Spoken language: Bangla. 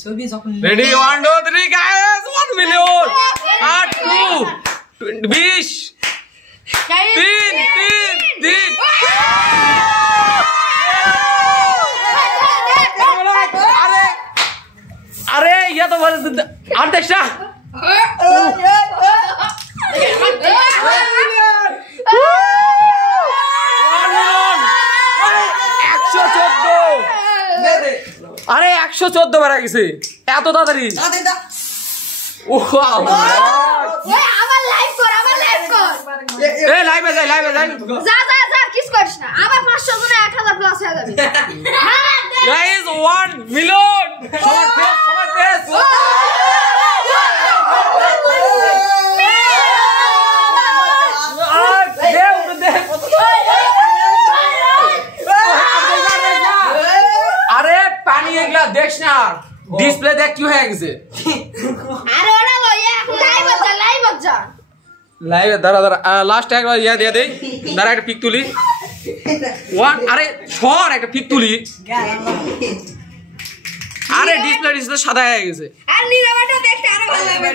ছবি যখন রেডি 1 2 3 গাইস 1 মিলিয়ন 8 2 20 3 अरे ये तो बस अध्यक्ष अरे 114 বাড়া গেছে এত তাড়াতাড়ি আবার লাইভ কর এই লাইভে যাই যা কিস করিস না আবার 500 জনে 1000 প্লাস হয়ে যাবে গাইস 1 মিলিয়ন সবার ফেস अरे पानी एगला देख ना डिस्प्ले देख क्यों है गसे अरे ओड़ा लइया लाइव जा लाइव दारा लास्ट एक बार ये दे दे दारा एक पिक तुली 1 अरे छोड़ एक पिक तुली अरे डिस्प्ले सादा है गसे আর নিরাবাটা দেখতে আরো ভালো লাগবে